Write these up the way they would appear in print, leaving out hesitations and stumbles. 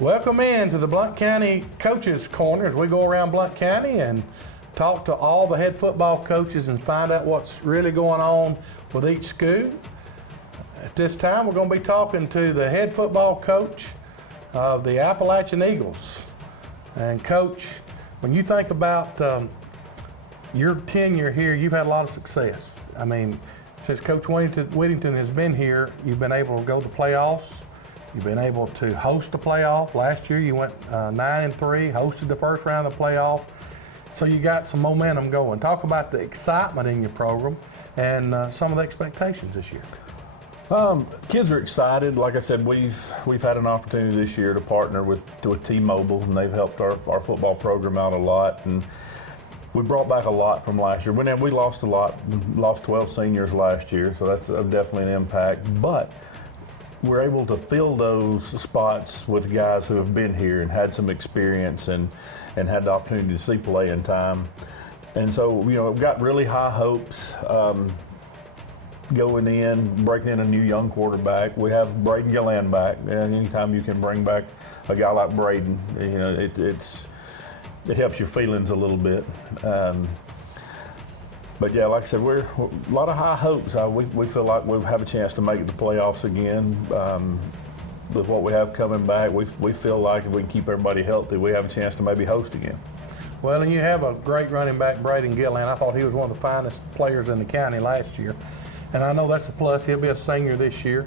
Welcome in to the Blount County Coaches Corner as we go around Blount County and talk to all the head football coaches and find out what's really going on with each school. At this time, we're going to be talking to the head football coach of the Appalachian Eagles. And Coach, when you think about your tenure here, you've had a lot of success. I mean, since Coach Whittington has been here, you've been able to go to the playoffs. You've been able to host a playoff. Last year you went 9-3, hosted the first round of the playoff. So you got some momentum going. Talk about the excitement in your program and some of the expectations this year. Kids are excited. Like I said, we've had an opportunity this year to partner with T-Mobile, and they've helped our football program out a lot. And we brought back a lot from last year. We lost a lot, lost 12 seniors last year, so that's definitely an impact. But we're able to fill those spots with guys who have been here and had some experience and had the opportunity to see playing time. And so, we've got really high hopes going in, breaking in a new young quarterback. We have Braden Gillan back, and anytime you can bring back a guy like Braden, it helps your feelings a little bit. But yeah, like I said, we're a lot of high hopes. We feel like we'll have a chance to make the playoffs again. With what we have coming back, we feel like if we can keep everybody healthy, we have a chance to maybe host again. Well, and you have a great running back, Braden Gillan. I thought he was one of the finest players in the county last year. And I know that's a plus. He'll be a senior this year.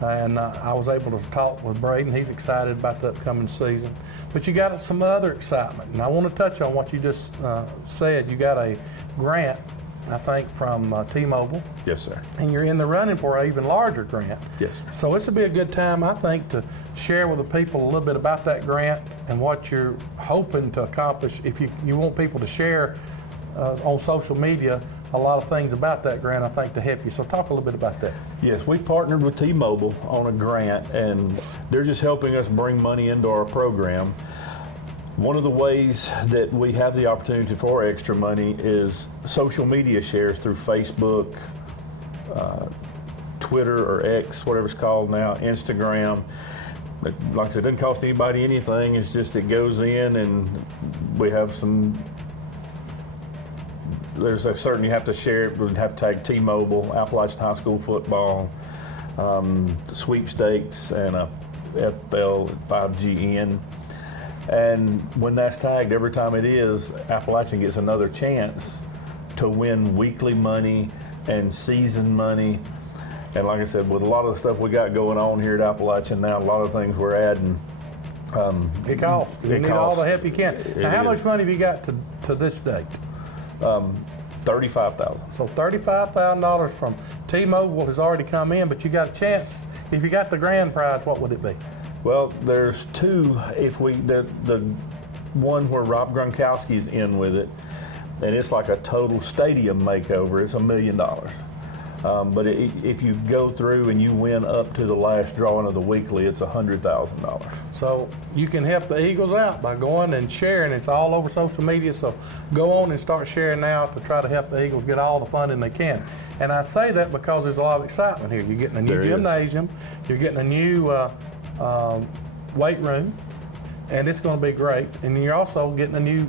And I was able to talk with Braden. He's excited about the upcoming season. But you got some other excitement. And I want to touch on what you just said. You got a grant, I think, from T-Mobile. Yes, sir. And you're in the running for an even larger grant. Yes, sir. So this would be a good time, I think, to share with the people a little bit about that grant and what you're hoping to accomplish. If you want people to share on social media a lot of things about that grant, I think, to help you. So talk a little bit about that. Yes, we partnered with T-Mobile on a grant, and they're just helping us bring money into our program. One of the ways that we have the opportunity for extra money is social media shares through Facebook, Twitter or X, whatever it's called now, Instagram. But like I said, it doesn't cost anybody anything. It's just it goes in, and we have some. There's a certain you have to share it. We have to tag T-Mobile, Appalachian High School football, sweepstakes, and a FL 5GN. And when that's tagged, every time it is, Appalachian gets another chance to win weekly money and season money. And like I said, with a lot of the stuff we got going on here at Appalachian now, a lot of things we're adding. It costs. You need all the help you can. Now, how much money have you got to this date? $35,000. So $35,000 from T-Mobile has already come in, but you got a chance. If you got the grand prize, what would it be? Well, there's two. If the one where Rob Gronkowski's in with it, and it's like a total stadium makeover. It's $1 million. But if you go through and you win up to the last drawing of the weekly, it's $100,000. So you can help the Eagles out by going and sharing. It's all over social media. So go on and start sharing now to try to help the Eagles get all the funding they can. And I say that because there's a lot of excitement here. You're getting a new gymnasium. You're getting a new weight room, and it's going to be great. And you're also getting a new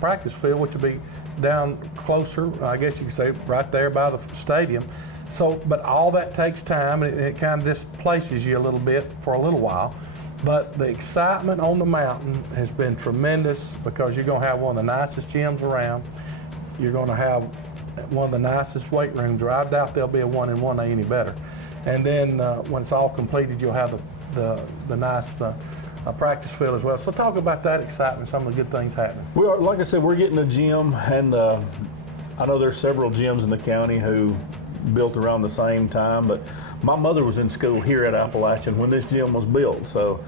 practice field, which will be down closer, I guess you could say, right there by the stadium. So, but all that takes time, and it kind of displaces you a little bit for a little while. But the excitement on the mountain has been tremendous because you're going to have one of the nicest gyms around. You're going to have one of the nicest weight rooms, or I doubt there'll be a 1-in-1 any better. And then when it's all completed, you'll have the nice practice field as well. So talk about that excitement, some of the good things happening. Like I said, we're getting a gym, and I know there's several gyms in the county who built around the same time, but my mother was in school here at Appalachian when this gym was built. So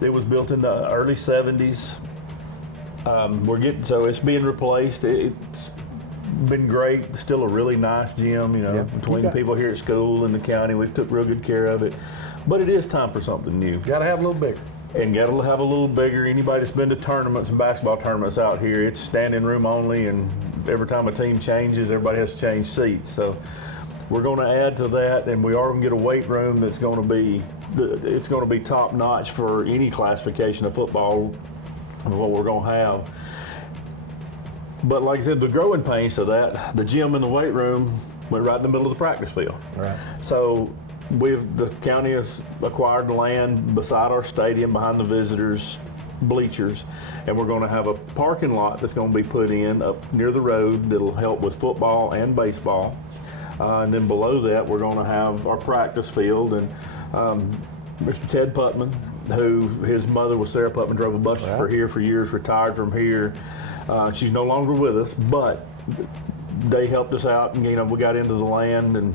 it was built in the early 70s. So it's being replaced. It's been great. Still a really nice gym, between people here at school and the county. We've took real good care of it. But it is time for something new. Got to have a little bigger. And got to have a little bigger. Anybody that's been to tournaments and basketball tournaments out here, it's standing room only, and every time a team changes, everybody has to change seats. So We're going to add to that, and we are going to get a weight room that's going to be top notch for any classification of football of what we're going to have. But like I said, the growing pains to that, the gym and the weight room went right in the middle of the practice field. Right. So the county has acquired the land beside our stadium, behind the visitors' bleachers, and we're going to have a parking lot that's going to be put in up near the road that'll help with football and baseball. And then below that, we're going to have our practice field. And Mr. Ted Putman, who his mother was Sarah Putman, drove a bus for here for years, retired from here. She's no longer with us, but they helped us out, and we got into the land, and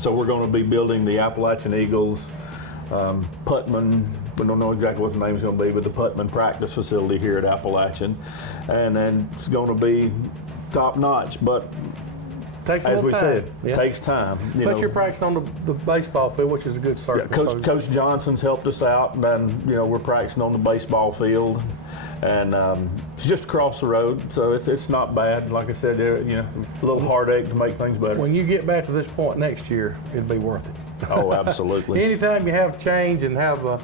so we're going to be building the Appalachian Eagles, Putman. We don't know exactly what the name is going to be, but the Putman practice facility here at Appalachian, and then it's going to be top notch. But Takes a as little we time. said, Yeah. it takes time. But you're practicing on the baseball field, which is a good start. Yeah, Coach Johnson's helped us out, and we're practicing on the baseball field, and it's just across the road, so it's not bad. Like I said, a little heartache to make things better. When you get back to this point next year, it'll be worth it. Oh, absolutely. Anytime you have change and have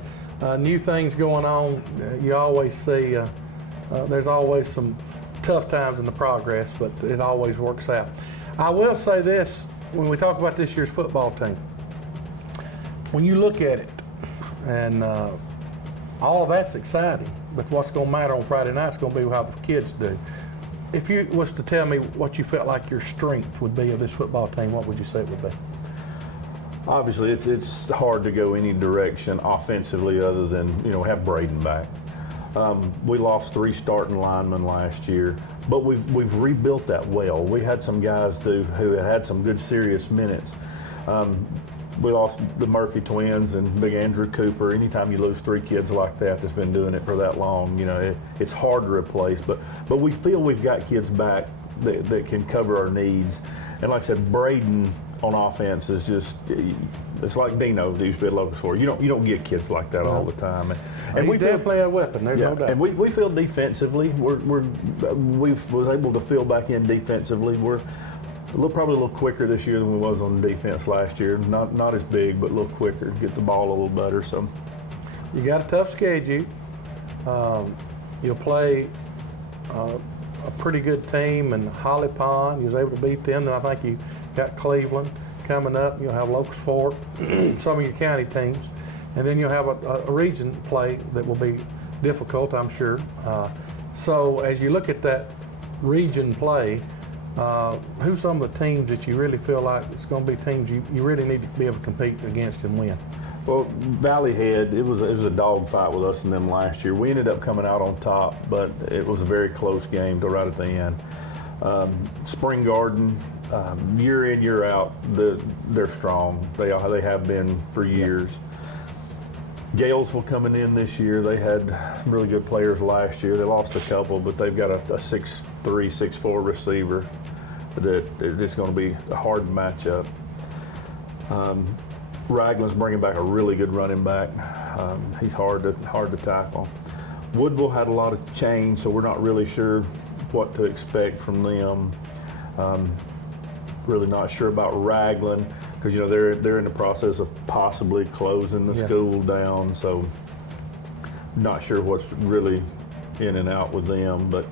new things going on, you always see there's always some tough times in the progress, but it always works out. I will say this, when we talk about this year's football team, when you look at it, and all of that's exciting, but what's going to matter on Friday night is going to be how the kids do. If you was to tell me what you felt like your strength would be of this football team, what would you say it would be? Obviously, it's hard to go any direction offensively other than have Braden back. We lost 3 starting linemen last year, but we've rebuilt that well. We had some guys who had some good serious minutes. We lost the Murphy twins and Big Andrew Cooper. Anytime you lose 3 kids like that's been doing it for that long, it's hard to replace. But we feel we've got kids back that can cover our needs. And like I said, Braden on offense is just, it's like Dino that used to be at Locust for. You don't get kids like that all the time. And we definitely a weapon. There's no doubt. And we feel defensively. We was able to fill back in defensively. We're probably a little quicker this year than we was on defense last year. Not as big, but a little quicker. Get the ball a little better. So you got a tough schedule. You'll play a pretty good team in Holly Pond. You was able to beat them. And I think you got Cleveland coming up. You'll have Locust Fork, some of your county teams. And then you'll have a region play that will be difficult, I'm sure. So as you look at that region play, who's some of the teams that you really feel like it's going to be teams you really need to be able to compete against and win? Well, Valley Head, it was a dog fight with us and them last year. We ended up coming out on top, but it was a very close game till right at the end. Spring Garden, year in, year out, they're strong. They have been for years. Galesville coming in this year, they had really good players last year. They lost a couple, but they've got a 6'3", 6'4" receiver that it's going to be a hard matchup. Raglan's bringing back a really good running back. He's hard to tackle. Woodville had a lot of change, so we're not really sure what to expect from them. Really not sure about Raglan, because they're in the process of possibly closing the school down, so not sure what's really in and out with them. But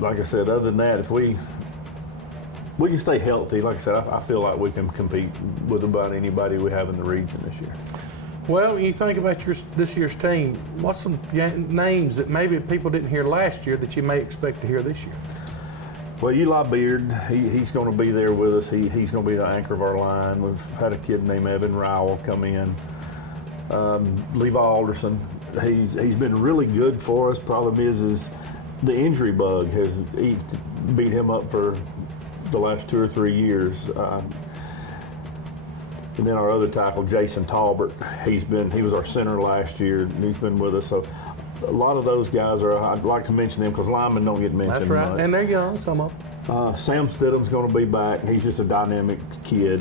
like I said, other than that, if we can stay healthy, like I said, I feel like we can compete with about anybody we have in the region this year. Well, when you think about this year's team, what's some names that maybe people didn't hear last year that you may expect to hear this year? Well, Eli Beard, he's going to be there with us. He's going to be the anchor of our line. We've had a kid named Evan Rowell come in. Levi Alderson, he's been really good for us. Problem is the injury bug has beat him up for the last 2 or 3 years. And then our other tackle, Jason Talbert, he was our center last year, and he's been with us. So a lot of those guys I'd like to mention them because linemen don't get mentioned. That's right, much. and they're young, some of them. Sam Stidham's going to be back. He's just a dynamic kid.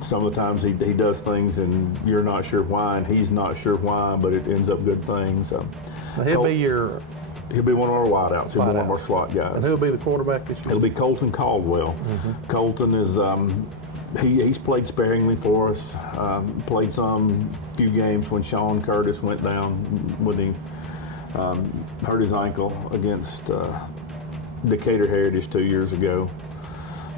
Some of the times he does things and you're not sure why, and he's not sure why, but it ends up good things. He'll be your He'll be one of our wideouts. He'll be one of our slot guys. And who'll be the quarterback this year? It'll be Colton Caldwell. Colton is he's played sparingly for us. Played some few games when Sean Curtis went down when he hurt his ankle against Decatur Heritage 2 years ago.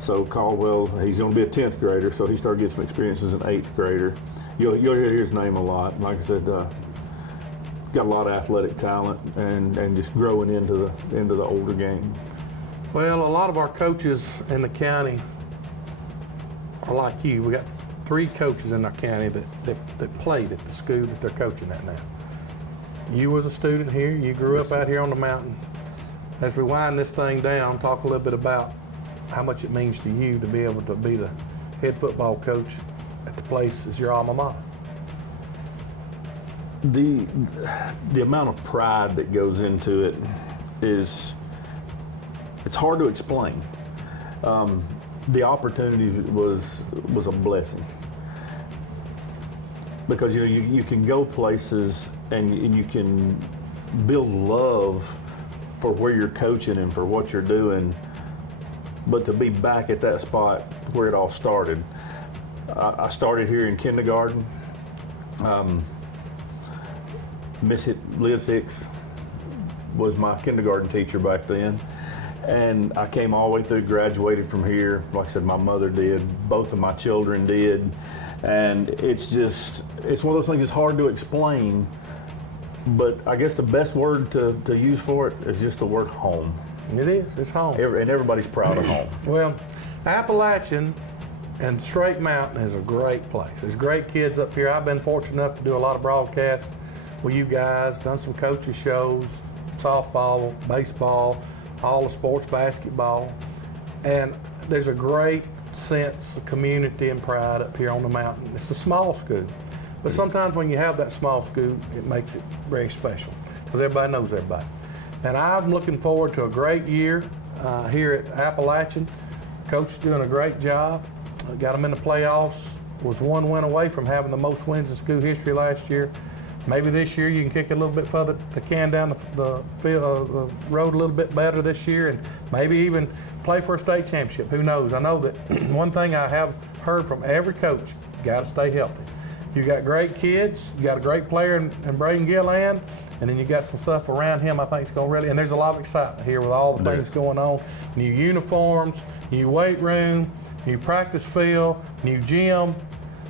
So Caldwell, he's going to be a 10th grader, so he started getting some experience as an 8th grader. You'll hear his name a lot. Like I said, got a lot of athletic talent and just growing into the older game. Well, a lot of our coaches in the county are like you. We got 3 coaches in our county that played at the school that they're coaching at now. You was a student here. You grew up out here on the mountain. As we wind this thing down, talk a little bit about how much it means to you to be able to be the head football coach at the place is your alma mater. The amount of pride that goes into it it's hard to explain. The opportunity was a blessing because you can go places and you can build love for where you're coaching and for what you're doing, but to be back at that spot where it all started. I started here in kindergarten. Miss Liz Hicks was my kindergarten teacher back then, and I came all the way through, graduated from here. Like I said, my mother did, both of my children did, and it's one of those things that's hard to explain, but I guess the best word to use for it is just the word home. It is, it's home. And everybody's proud of home. Well, Appalachian and Straight Mountain is a great place. There's great kids up here. I've been fortunate enough to do a lot of broadcasts with you guys, done some coaches shows, softball, baseball, all the sports, basketball. And there's a great sense of community and pride up here on the mountain. It's a small school, but sometimes when you have that small school, it makes it very special because everybody knows everybody. And I'm looking forward to a great year here at Appalachian. Coach is doing a great job. Got them in the playoffs. Was 1 win away from having the most wins in school history last year. Maybe this year you can kick a little bit further the can down the road a little bit better this year, and maybe even play for a state championship. Who knows? I know that one thing I have heard from every coach: got to stay healthy. You got great kids. You got a great player in Braden Gilland, and then you got some stuff around him. I think it's going to really. And there's a lot of excitement here with all the things going on: new uniforms, new weight room, new practice field, new gym.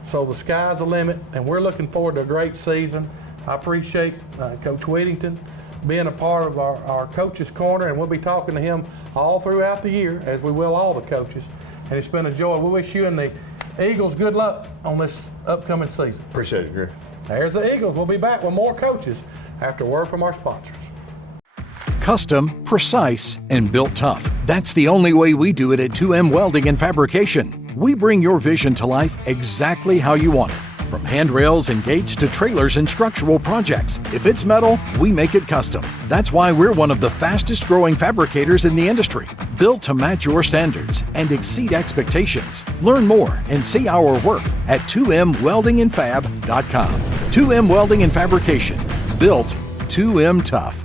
So the sky's the limit, and we're looking forward to a great season. I appreciate Coach Whittington being a part of our Coaches Corner, and we'll be talking to him all throughout the year, as we will all the coaches. And it's been a joy. We wish you and the Eagles good luck on this upcoming season. Appreciate it, Greg. There's the Eagles. We'll be back with more coaches after a word from our sponsors. Custom, precise, and built tough. That's the only way we do it at 2M Welding and Fabrication. We bring your vision to life exactly how you want it. From handrails and gates to trailers and structural projects. If it's metal, we make it custom. That's why we're one of the fastest growing fabricators in the industry. Built to match your standards and exceed expectations. Learn more and see our work at 2mweldingandfab.com. 2M Welding and Fabrication. Built 2M Tough.